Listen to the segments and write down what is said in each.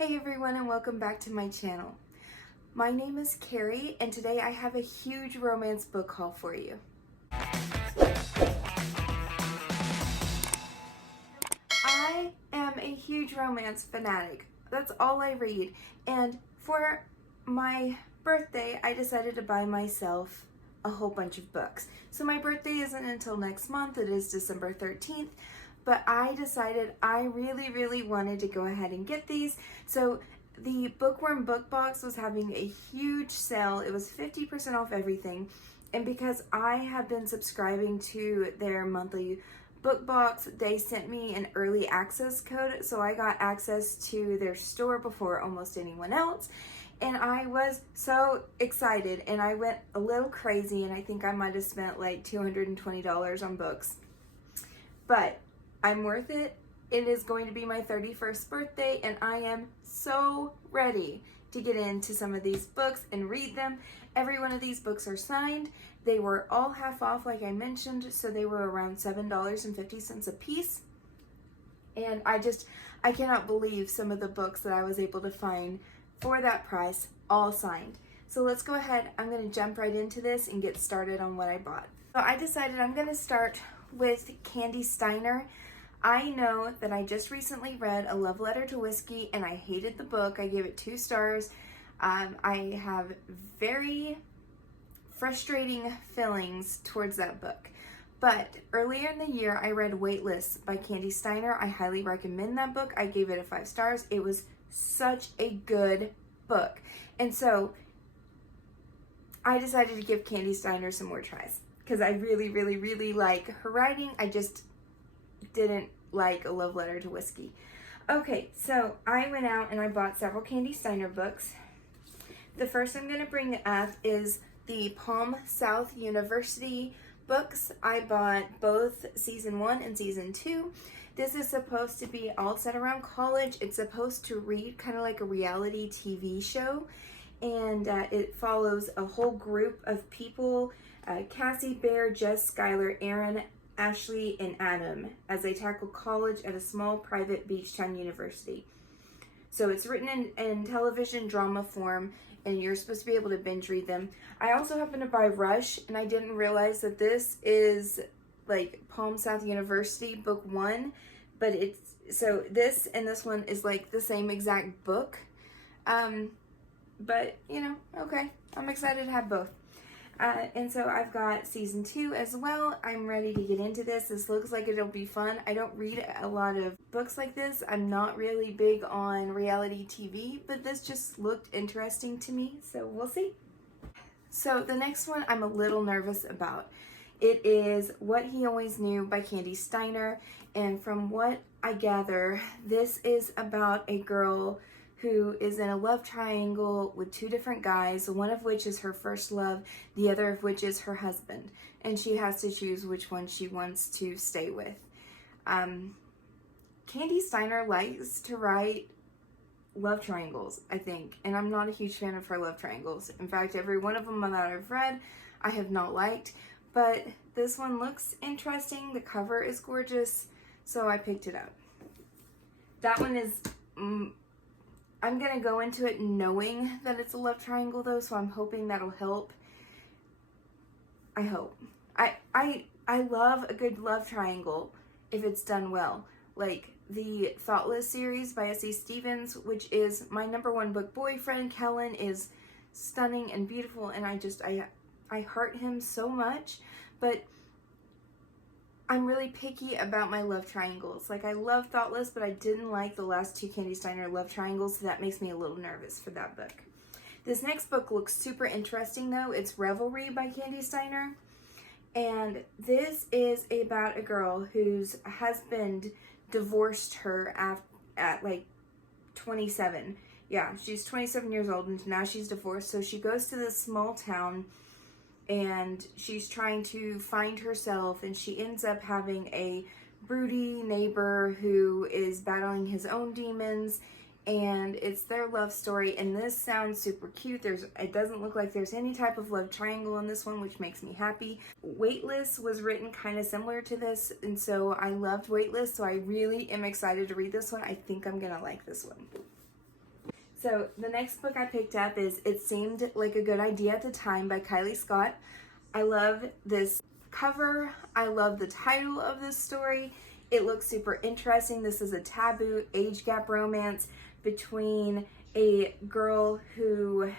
Hey everyone, and welcome back to my channel. My name is Carrie, and today I have a huge romance book haul for you. I am a huge romance fanatic. That's all I read. And for my birthday, I decided to buy myself a whole bunch of books. So my birthday isn't until next month. It is December 13th. But I decided I really wanted to go ahead and get these. So the Bookworm book box was having a huge sale. It was 50% off everything. And because I have been subscribing to their monthly book box, they sent me an early access code. So I got access to their store before almost anyone else. And I was so excited, and I went a little crazy, and I think I might have spent like $220 on books. But I'm worth it. It is going to be my 31st birthday, and I am so ready to get into some of these books and read them. Every one of these books are signed. They were all half off, like I mentioned, so they were around $7.50 a piece. And I cannot believe some of the books that I was able to find for that price, all signed. So let's go ahead. I'm going to jump right into this and get started on what I bought. So I decided I'm going to start with Candy Steiner. I know that I just recently read A Love Letter to Whiskey, and I hated the book. I gave it 2 stars. I have very frustrating feelings towards that book. But earlier in the year, I read Weightless by Candy Steiner. I highly recommend that book. I gave it a 5 stars. It was such a good book. And so I decided to give Candy Steiner some more tries because I really like her writing. I just didn't like A Love Letter to Whiskey. Okay, so I went out and I bought several Candy Steiner books. The first I'm going to bring up is the Palm South University books. I bought both season 1 and season 2. This is supposed to be all set around college. It's supposed to read kind of like a reality TV show, and it follows a whole group of people, Cassie, Bear, Jess, Skylar, Aaron, Ashley, and Adam, as they tackle college at a small private beach town university. So it's written in television drama form, and you're supposed to be able to binge read them. I also happened to buy Rush, and I didn't realize that this is like Palm South University book 1, but it's, so this and this one is like the same exact book. But you know, okay, I'm excited to have both. And so I've got season 2 as well. I'm ready to get into this. This looks like it'll be fun. I don't read a lot of books like this. I'm not really big on reality TV, but this just looked interesting to me, so we'll see. So the next one I'm a little nervous about. It is What He Always Knew by Candy Steiner, and from what I gather, this is about a girl who is in a love triangle with 2 different guys, one of which is her first love, the other of which is her husband, and she has to choose which one she wants to stay with. Candy Steiner likes to write love triangles, I think, and I'm not a huge fan of her love triangles. In fact, every one of them that I've read, I have not liked, but this one looks interesting. The cover is gorgeous, so I picked it up. That one is... I'm going to go into it knowing that it's a love triangle though, so I'm hoping that'll help. I hope. I love a good love triangle if it's done well. Like the Thoughtless series by S.E. Stevens, which is my #1 book boyfriend. Kellen is stunning and beautiful, and I heart him so much, but I'm really picky about my love triangles. Like, I love Thoughtless, but I didn't like the last 2 Candy Steiner love triangles, so that makes me a little nervous for that book. This next book looks super interesting, though. It's Revelry by Candy Steiner, and this is about a girl whose husband divorced her at like 27. Yeah, she's 27 years old, and now she's divorced, so she goes to this small town, and she's trying to find herself, and she ends up having a broody neighbor who is battling his own demons, and it's their love story, and this sounds super cute. It doesn't look like there's any type of love triangle in this one, which makes me happy. Weightless was written kind of similar to this, and so I loved Weightless, so I really am excited to read this one. I think I'm gonna like this one. So the next book I picked up is It Seemed Like a Good Idea at the Time by Kylie Scott. I love this cover. I love the title of this story. It looks super interesting. This is a taboo age gap romance between a girl who,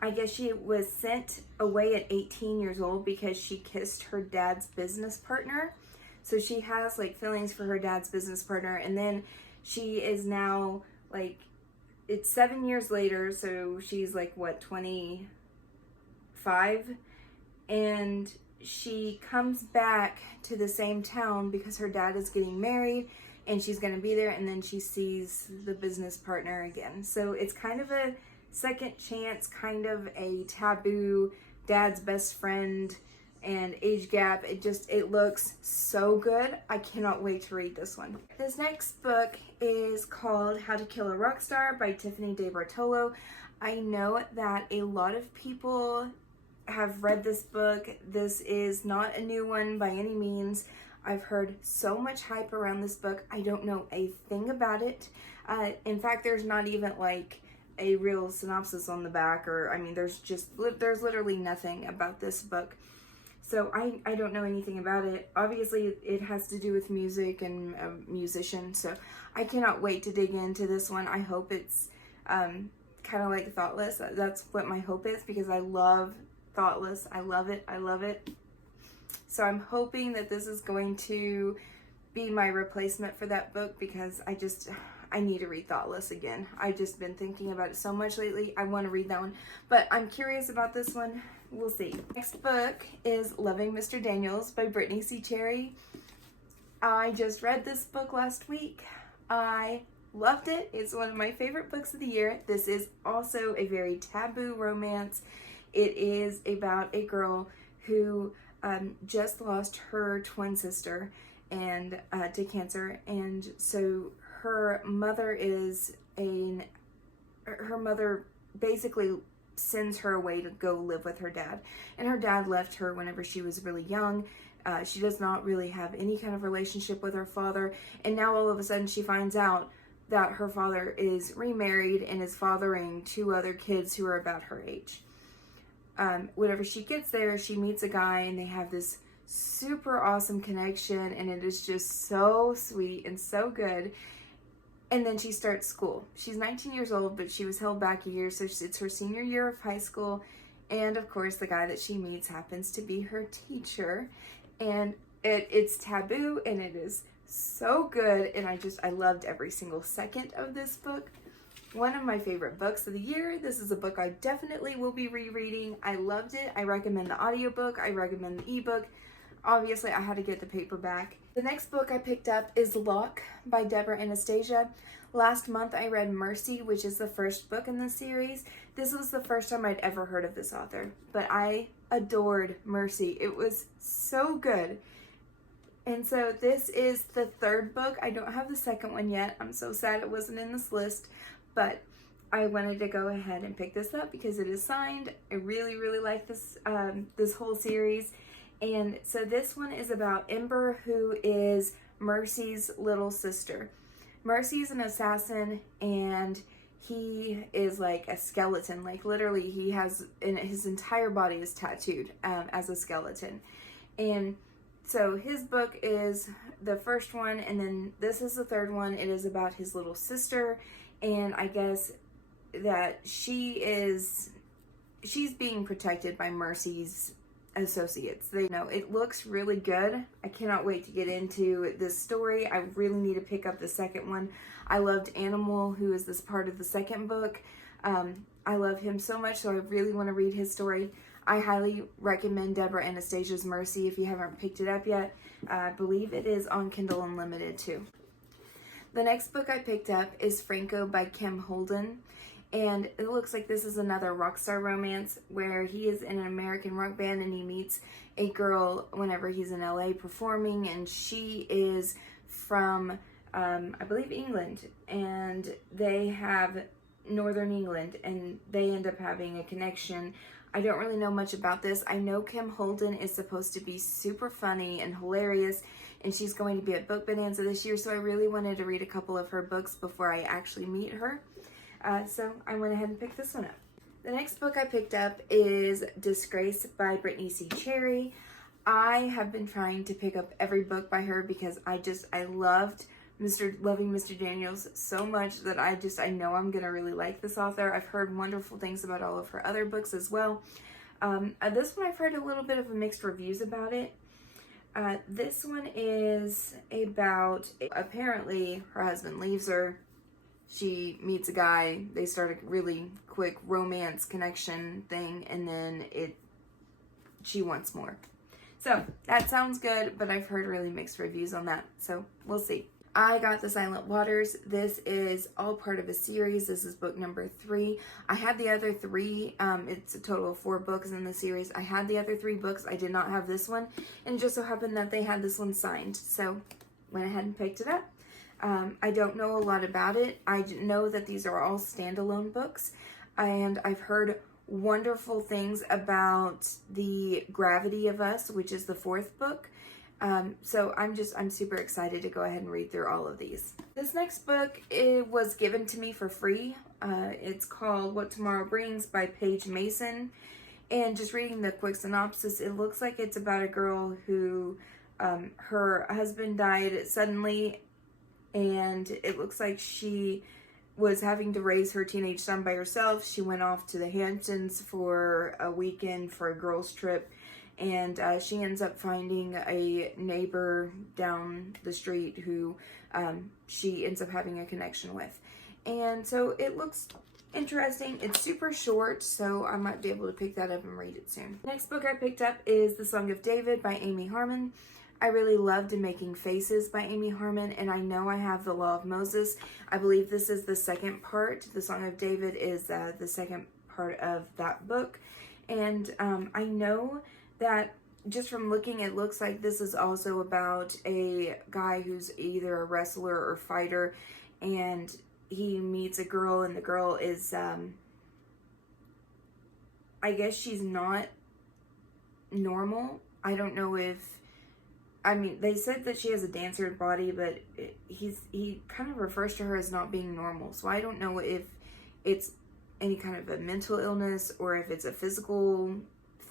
I guess she was sent away at 18 years old because she kissed her dad's business partner. So she has like feelings for her dad's business partner, and then she is now like, it's 7 years later, so she's like, what, 25? And she comes back to the same town because her dad is getting married and she's going to be there, and then she sees the business partner again. So it's kind of a second chance, kind of a taboo dad's best friend and age gap. It looks so good. I cannot wait to read this one. This next book is called How to Kill a Rock Star by Tiffany De Bartolo. I know that a lot of people have read this book. This is not a new one by any means. I've heard so much hype around this book. I don't know a thing about it. In fact, there's not even like a real synopsis on the back, or I mean, there's literally nothing about this book. So I don't know anything about it. Obviously, it has to do with music and a musician, so I cannot wait to dig into this one. I hope it's kind of like Thoughtless. That's what my hope is, because I love Thoughtless. I love it. I love it. So I'm hoping that this is going to be my replacement for that book, because I need to read Thoughtless again. I've just been thinking about it so much lately. I want to read that one, but I'm curious about this one. We'll see. Next book is Loving Mr. Daniels by Brittany C. Cherry. I just read this book last week. I loved it. It's one of my favorite books of the year. This is also a very taboo romance. It is about a girl who just lost her twin sister and to cancer, and so her mother basically sends her away to go live with her dad, and her dad left her whenever she was really young. She does not really have any kind of relationship with her father, and now all of a sudden she finds out that her father is remarried and is fathering 2 other kids who are about her age. Whenever she gets there, she meets a guy and they have this super awesome connection, and it is just so sweet and so good. And then she starts school. She's 19 years old, but she was held back a year, so it's her senior year of high school. And of course, the guy that she meets happens to be her teacher. And it's taboo, and it is so good. And I loved every single second of this book. One of my favorite books of the year. This is a book I definitely will be rereading. I loved it. I recommend the audiobook. I recommend the ebook. Obviously, I had to get the paperback. The next book I picked up is Locke by Deborah Anastasia. Last month I read Mercy, which is the first book in the series. This was the first time I'd ever heard of this author, but I adored Mercy. It was so good. And so this is the third book. I don't have the second one yet. I'm so sad it wasn't in this list, but I wanted to go ahead and pick this up because it is signed. I really, really like this this whole series. And so this one is about Ember, who is Mercy's little sister. Mercy's an assassin, and he is like a skeleton. Like literally, his entire body is tattooed as a skeleton. And so his book is the first one, and then this is the third one. It is about his little sister, and I guess that she's being protected by Mercy's associates. They know it looks really good. I cannot wait to get into this story. I really need to pick up the second one. I loved Animal, who is this part of the second book. I love him so much, so I really want to read his story. I highly recommend Deborah Anastasia's Mercy if you haven't picked it up yet. I believe it is on Kindle Unlimited too. The next book I picked up is Franco by Kim Holden. And it looks like this is another rock star romance where he is in an American rock band and he meets a girl whenever he's in LA performing, and she is from, I believe, England, and they have Northern England, and they end up having a connection. I don't really know much about this. I know Kim Holden is supposed to be super funny and hilarious, and she's going to be at Book Bonanza this year, so I really wanted to read a couple of her books before I actually meet her. So I went ahead and picked this one up. The next book I picked up is Disgrace by Brittany C. Cherry. I have been trying to pick up every book by her because I loved Loving Mr. Daniels so much that I know I'm gonna really like this author. I've heard wonderful things about all of her other books as well. This one I've heard a little bit of mixed reviews about it. This one is about, apparently her husband leaves her. She meets a guy, they start a really quick romance connection thing, and then she wants more. So that sounds good, but I've heard really mixed reviews on that, so we'll see. I got The Silent Waters. This is all part of a series. This is book number 3. I had the other 3. It's a total of 4 books in the series. I had the other 3 books. I did not have this one, and it just so happened that they had this one signed, so went ahead and picked it up. I don't know a lot about it. I know that these are all standalone books, and I've heard wonderful things about The Gravity of Us, which is the 4th book. So I'm super excited to go ahead and read through all of these. This next book, it was given to me for free. It's called What Tomorrow Brings by Paige Mason. And just reading the quick synopsis, it looks like it's about a girl who, her husband died suddenly, and it looks like she was having to raise her teenage son by herself. She went off to the Hamptons for a weekend for a girls' trip, and she ends up finding a neighbor down the street who she ends up having a connection with. And so it looks interesting. It's super short, so I might be able to pick that up and read it soon. Next book I picked up is The Song of David by Amy Harmon. I really loved Making Faces by Amy Harmon, and I know I have The Law of Moses. I believe this is the second part. The Song of David is the second part of that book. And I know that just from looking, it looks like this is also about a guy who's either a wrestler or fighter, and he meets a girl, and the girl is, I guess she's not normal. I don't know if, I mean, they said that she has a dancer body, but he kind of refers to her as not being normal. So I don't know if it's any kind of a mental illness or if it's a physical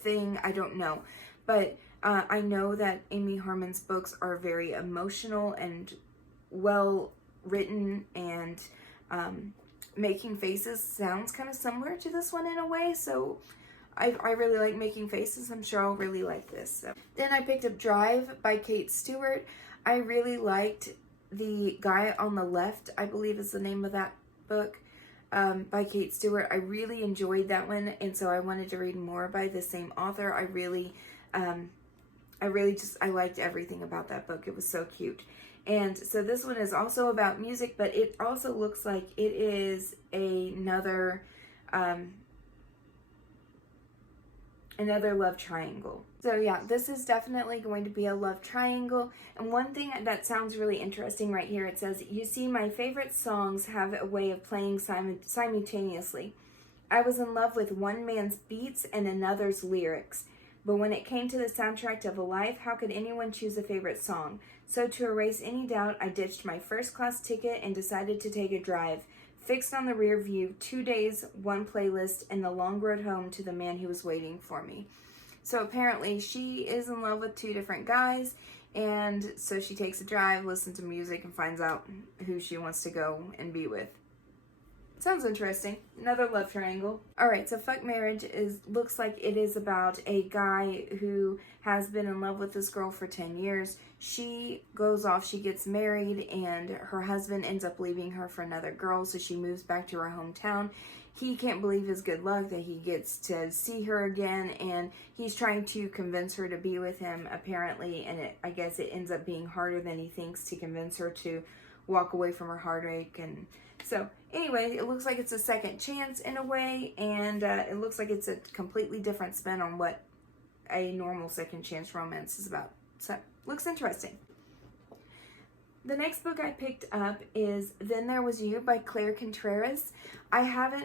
thing. I don't know. But I know that Amy Harmon's books are very emotional and well written, and Making Faces sounds kind of similar to this one in a way. So I really like Making Faces. I'm sure I'll really like this. So. Then I picked up Drive by Kate Stewart. I really liked The Guy on the Left, I believe is the name of that book, by Kate Stewart. I really enjoyed that one, and so I wanted to read more by the same author. I liked everything about that book. It was so cute. And so this one is also about music, but it also looks like it is another love triangle. So yeah, this is definitely going to be a love triangle. And one thing that sounds really interesting right here, it says, "You see, my favorite songs have a way of playing simultaneously. I was in love with one man's beats and another's lyrics. But when it came to the soundtrack of a life, how could anyone choose a favorite song? So to erase any doubt, I ditched my first class ticket and decided to take a drive. Fixed on the rear view, 2 days, 1 playlist, and the long road home to the man who was waiting for me." So apparently she is in love with 2 different guys, and so she takes a drive, listens to music, and finds out who she wants to go and be with. Sounds interesting. Another love triangle. Alright, so Fuck Marriage looks like it is about a guy who has been in love with this girl for 10 years. She goes off, she gets married, and her husband ends up leaving her for another girl, so she moves back to her hometown. He can't believe his good luck that he gets to see her again, and he's trying to convince her to be with him, apparently, and I guess it ends up being harder than he thinks to convince her to walk away from her heartache. And so anyway, it looks like it's a second chance in a way, and it looks like it's a completely different spin on what a normal second chance romance is about. So looks interesting. The next book I picked up is Then There Was You by Claire Contreras. I haven't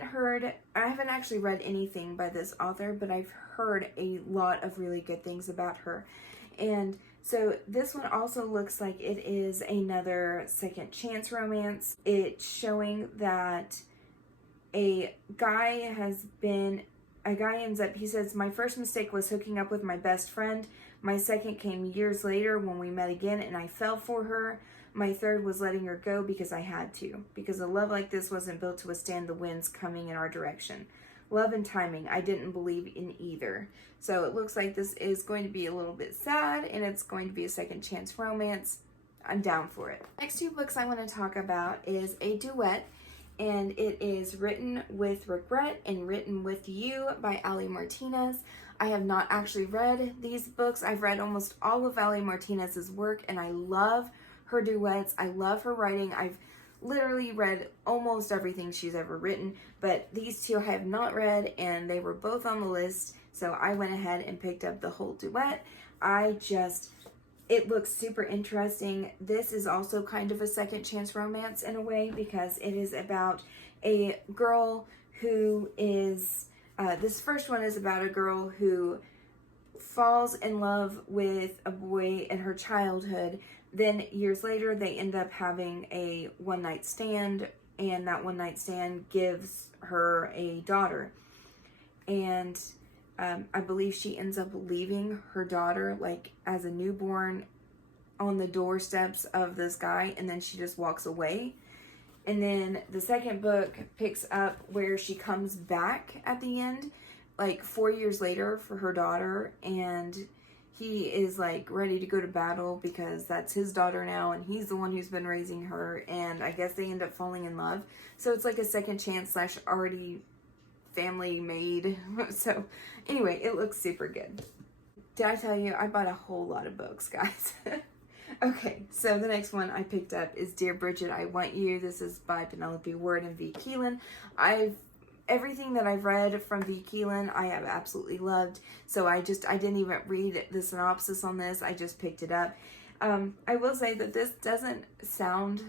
actually read anything by this author, but I've heard a lot of really good things about her. And so this one also looks like it is another second chance romance. It's showing that a guy ends up, he says, my first mistake was hooking up with my best friend. My second came years later when we met again and I fell for her. My third was letting her go because I had to. Because a love like this wasn't built to withstand the winds coming in our direction. Love and timing, I didn't believe in either. So it looks like this is going to be a little bit sad and it's going to be a second chance romance. I'm down for it. Next two books I want to talk about is a duet, and it is Written with Regret and Written with You by Ali Martinez. I have not actually read these books. I've read almost all of Ali Martinez's work and I love her duets. I love her writing. I've literally read almost everything she's ever written, but these two I have not read and they were both on the list, so I went ahead and picked up the whole duet. It looks super interesting. This is also kind of a second chance romance in a way because it is about a girl who is, this first one is about a girl who falls in love with a boy in her childhood. Then years later, they end up having a one-night stand, and that one-night stand gives her a daughter. And I believe she ends up leaving her daughter, like, as a newborn on the doorsteps of this guy, and then she just walks away. And then the second book picks up where she comes back at the end, like 4 years later for her daughter, and he is like ready to go to battle because that's his daughter now and he's the one who's been raising her, and I guess they end up falling in love. So it's like a second chance / already family made. So anyway, it looks super good. Did I tell you I bought a whole lot of books, guys? Okay, so the next one I picked up is Dear Bridget, I Want You. This is by Penelope Ward and V. Keelan. Everything that I've read from V. Keelan, I have absolutely loved. So I didn't even read the synopsis on this. I just picked it up. I will say that this doesn't sound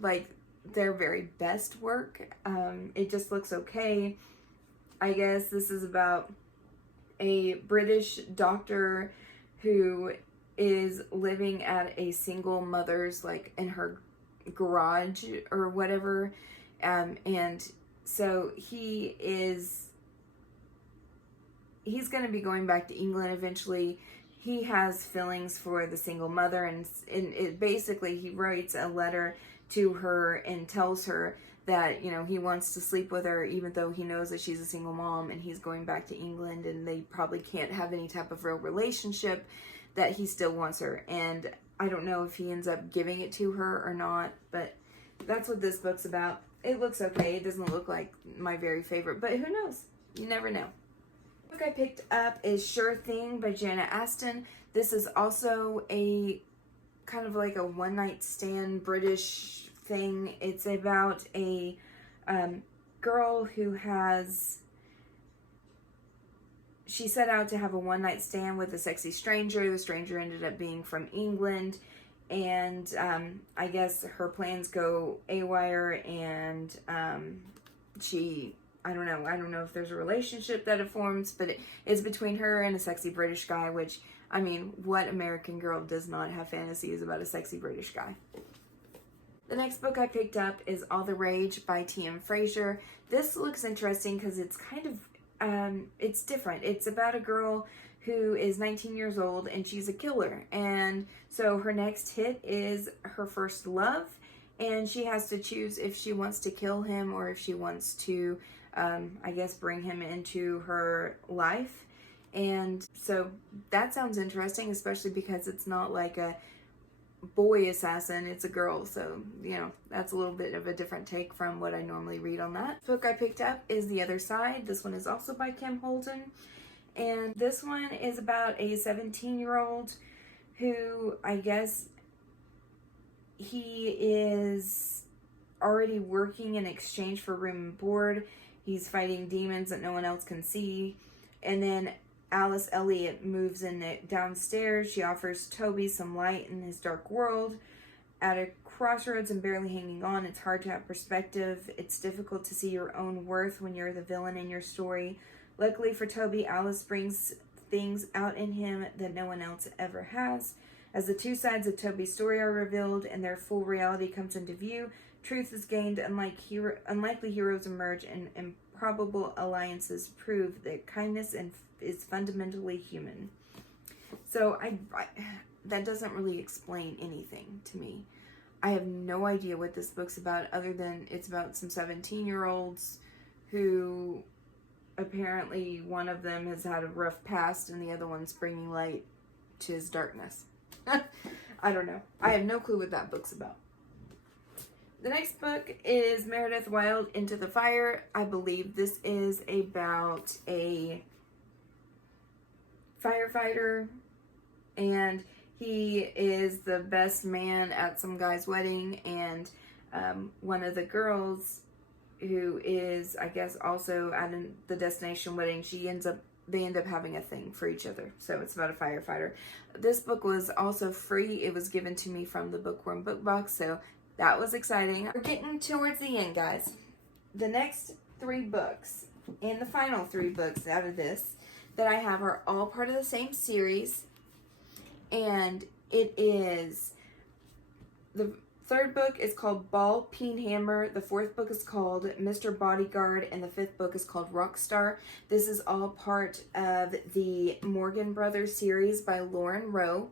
like their very best work. It just looks okay. I guess this is about a British doctor who is living at a single mother's, like, in her garage or whatever. And so he's going to be going back to England eventually. He has feelings for the single mother, and it basically, he writes a letter to her and tells her that, you know, he wants to sleep with her even though he knows that she's a single mom and he's going back to England and they probably can't have any type of real relationship, that he still wants her. And I don't know if he ends up giving it to her or not, but that's what this book's about. It looks okay. It doesn't look like my very favorite, but who knows? You never know. The book I picked up is Sure Thing by Jana Aston. This is also a kind of like a one-night stand British thing. It's about a girl who she set out to have a one-night stand with a sexy stranger. The stranger ended up being from England, and I guess her plans go awry, and I don't know if there's a relationship that it forms, but it's between her and a sexy British guy, which, I mean, what American girl does not have fantasies about a sexy British guy? The next book I picked up is All the Rage by T.M. Frazier. This looks interesting because it's kind of, it's different. It's about a girl who is 19 years old and she's a killer. And so her next hit is her first love, and she has to choose if she wants to kill him or if she wants to, I guess, bring him into her life. And so that sounds interesting, especially because it's not like a boy assassin, it's a girl. So, you know, that's a little bit of a different take from what I normally read on that. The book I picked up is The Other Side. This one is also by Kim Holden. And this one is about a 17-year-old who, I guess, he is already working in exchange for room and board. He's fighting demons that no one else can see. And then Alice Elliott moves in downstairs. She offers Toby some light in his dark world. At a crossroads and barely hanging on, it's hard to have perspective. It's difficult to see your own worth when you're the villain in your story. Luckily for Toby, Alice brings things out in him that no one else ever has. As the two sides of Toby's story are revealed and their full reality comes into view, Truth is gained, unlikely heroes emerge, and improbable alliances prove that kindness is fundamentally human. So that doesn't really explain anything to me. I have no idea what this book's about, other than it's about some 17-year-olds who apparently one of them has had a rough past and the other one's bringing light to his darkness. I don't know. I have no clue what that book's about. The next book is Meredith Wild, Into the Fire. I believe this is about a firefighter, and he is the best man at some guy's wedding, and one of the girls who is, I guess, also at the destination wedding, they end up having a thing for each other. So it's about a firefighter. This book was also free. It was given to me from the Bookworm book box, so that was exciting. We're getting towards the end, guys. The next 3 books, and the final 3 books out of this that I have, are all part of the same series. And it is, the 3rd book is called Ball Peen Hammer. The 4th book is called Mr. Bodyguard. And the 5th book is called Rockstar. This is all part of the Morgan Brothers series by Lauren Rowe.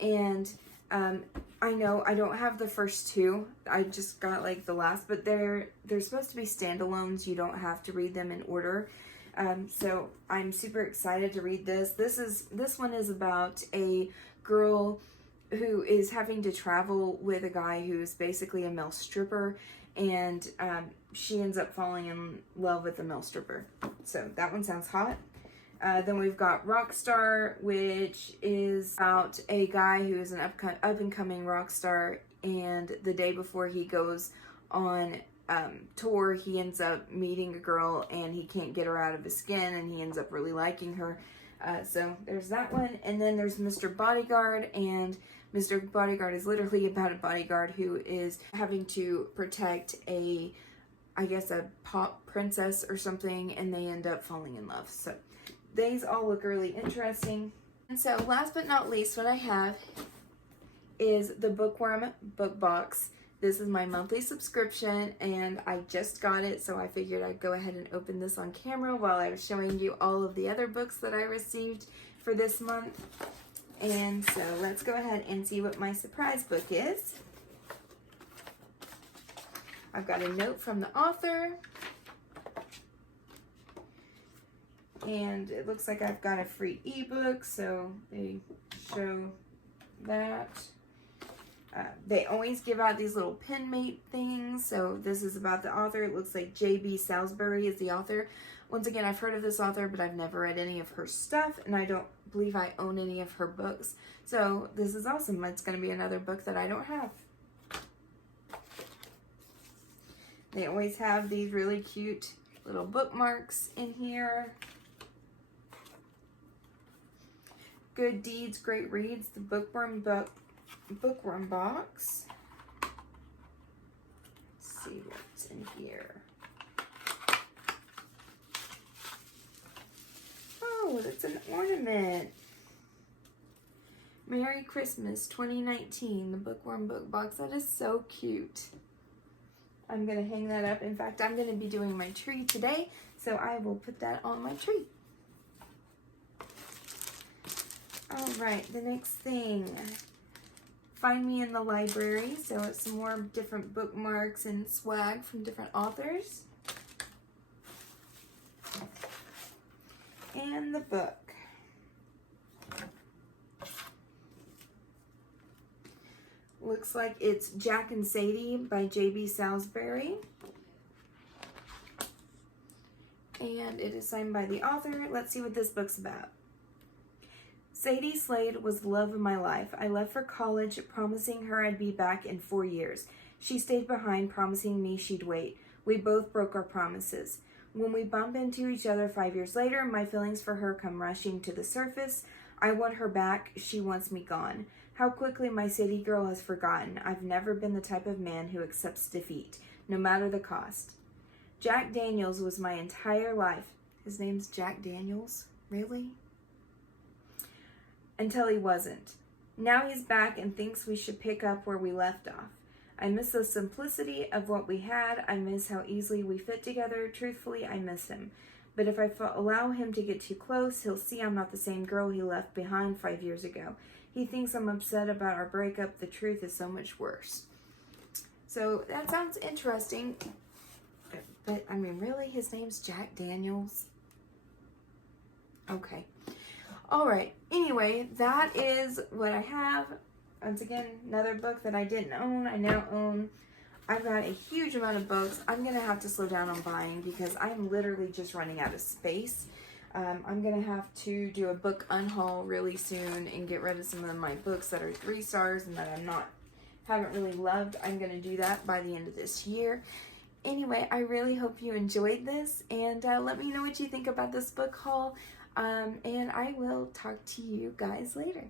And I know I don't have the first 2. I just got like the last, but they're supposed to be standalones. You don't have to read them in order. So I'm super excited to read this. This one is about a girl who is having to travel with a guy who's basically a male stripper, and she ends up falling in love with the male stripper. So that one sounds hot. Then we've got Rockstar, which is about a guy who is an up-and-coming rock star, and the day before he goes on tour, he ends up meeting a girl, and he can't get her out of his skin, and he ends up really liking her. So there's that one. And then there's Mr. Bodyguard, and Mr. Bodyguard is literally about a bodyguard who is having to protect a pop princess or something, and they end up falling in love. So these all look really interesting. And so last but not least, what I have is the Bookworm book box. This is my monthly subscription, and I just got it, so I figured I'd go ahead and open this on camera while I was showing you all of the other books that I received for this month. And so let's go ahead and see what my surprise book is. I've got a note from the author, and it looks like I've got a free ebook, so they show that. They always give out these little penmate things, so this is about the author. It looks like J.B. Salisbury is the author. Once again, I've heard of this author, but I've never read any of her stuff, and I don't believe I own any of her books. So this is awesome. It's going to be another book that I don't have. They always have these really cute little bookmarks in here. Good Deeds, Great Reads, the Bookworm box. Let's see what's in here. Oh, that's an ornament. Merry Christmas 2019, the Bookworm book box. That is so cute. I'm going to hang that up. In fact, I'm going to be doing my tree today, so I will put that on my tree. All right, the next thing. Find me in the library. So it's some more different bookmarks and swag from different authors. And the book. Looks like it's Jack and Sadie by J.B. Salisbury. And it is signed by the author. Let's see what this book's about. Sadie Slade was the love of my life. I left for college, promising her I'd be back in 4 years. She stayed behind, promising me she'd wait. We both broke our promises. When we bump into each other 5 years later, my feelings for her come rushing to the surface. I want her back. She wants me gone. How quickly my Sadie girl has forgotten. I've never been the type of man who accepts defeat, no matter the cost. Jack Daniels was my entire life. His name's Jack Daniels? Really? Until he wasn't. Now he's back and thinks we should pick up where we left off. I miss the simplicity of what we had. I miss how easily we fit together. Truthfully, I miss him. But if I allow him to get too close, he'll see I'm not the same girl he left behind 5 years ago. He thinks I'm upset about our breakup. The truth is so much worse. So that sounds interesting. But, I mean, really? His name's Jack Daniels? Okay. Alright. Anyway, that is what I have. Once again, another book that I didn't own, I now own. I've got a huge amount of books. I'm going to have to slow down on buying because I'm literally just running out of space. I'm going to have to do a book unhaul really soon and get rid of some of my books that are 3 stars and that haven't really loved. I'm going to do that by the end of this year. Anyway, I really hope you enjoyed this, and let me know what you think about this book haul, and I will talk to you guys later.